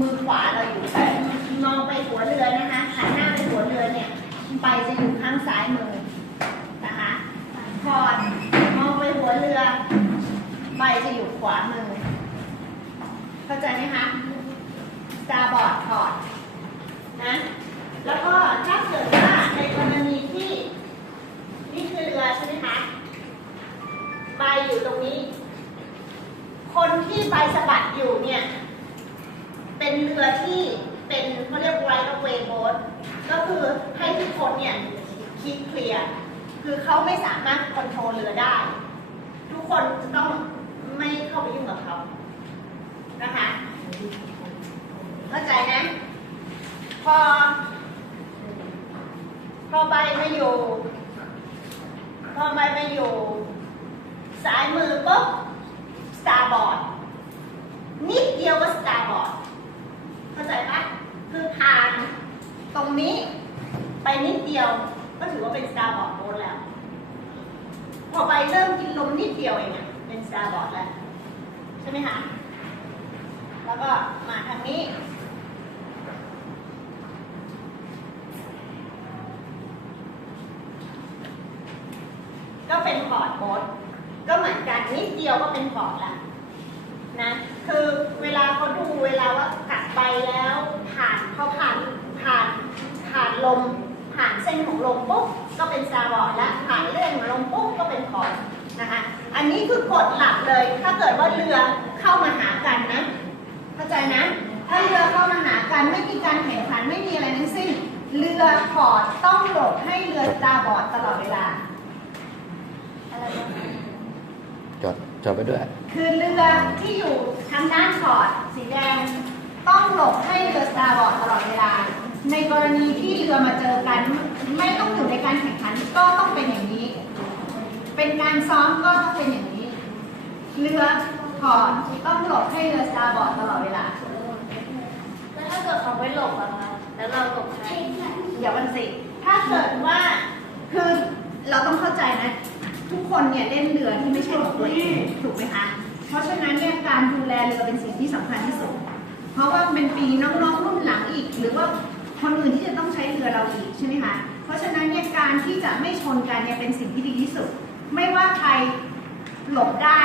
มือขวาเราอยู่มองไปหัวเรือนะคะหันหน้าไปหัวเรือเนี่ยใบจะอยู่ข้างซ้ายมือนะคะพอดมองไปหัวเรือใบจะอยู่ขวามือเข้าใจไหมคะตาบอดถอดนะแล้วก็ถ้าเกิดว่าในกรณีที่นี่คือเรือใช่ไหมคะใบอยู่ตรงนี้คนที่ใบสะบัดอยู่เนี่ยเป็นเรือที่เป็นเขาเรียก right of way boat ก็คือให้ทุกคนเนี่ยคิดเคลียร์คือเขาไม่สามารถคอนโทรลเรือได้ทุกคนจะต้องไม่เข้าไปยุ่งกับเขานะคะเข้าใจนะพอใบมาอยู่ซ้ายมือปุ๊บสตาร์บอร์ดนิดเดียวก็สตาร์บอร์ดเข้าใจปะคือผ่านตรงนี้ไปนิดเดียวก็ถือว่าเป็นสตาร์บอร์ดโบนแล้วพอใบเริ่มกินลมนิดเดียวเองอะเป็นสตาร์บอร์ดแล้วใช่ไหมคะแล้วก็มาทางนี้ก็เป็นพอร์ตโบ๊ทก็เหมือนกันนิดเดียวก็เป็นพอร์ตแล้วนะคือเวลาเขาดูเวลาว่ากัดไปแล้วผ่านลมผ่านเส้นของลมปุ๊บก็เป็นสตาร์บอร์ดแล้วผ่านเรื่องของลมปุ๊บก็เป็นพอร์ตนะคะอันนี้คือกฎหลักเลยถ้าเกิดว่าเรือเข้ามาหากันนะเข้าใจนะถ้าเรือเข้ามาหากันไม่มีการแข่งขันไม่มีอะไรทั้งสิ้นเรือพอร์ตต้องหลบให้เรือสตาร์บอร์ดตลอดเวลาจอดไปด้วยคือเรือที่อยู่ทางด้านพอร์ตสีแดงต้องหลบให้เรือสตาร์บอร์ดตลอดเวลาในกรณีที่เรือมาเจอกันไม่ต้องอยู่ในการแข่งขันก็ต้องเป็นอย่างนี้เป็นการซ้อมก็ต้องเป็นอย่างนี้เรือพอร์ตต้องหลบให้เรือสตาร์บอร์ดตลอดเวลาแล้วถ้าเกิดเขาไม่หลบอะคะแล้วเราหลบใช่เดี๋ยววันสิถ้าเกิดว่าคือเราต้องเข้าใจนะทุกคนเนี่ยเล่นเรือที่ไม่ใช่ของตัวเองถูกไหมคะเพราะฉะนั้นเนี่ยการดูแลเรือเป็นสิ่งที่สำคัญที่สุดเพราะว่าเป็นปีน้องๆรุ่นหลังอีกหรือว่าคนอื่นที่จะต้องใช้เรือเราอีกใช่ไหมคะเพราะฉะนั้นเนี่ยการที่จะไม่ชนกันเนี่ยเป็นสิ่งที่ดีที่สุดไม่ว่าใครหลบได้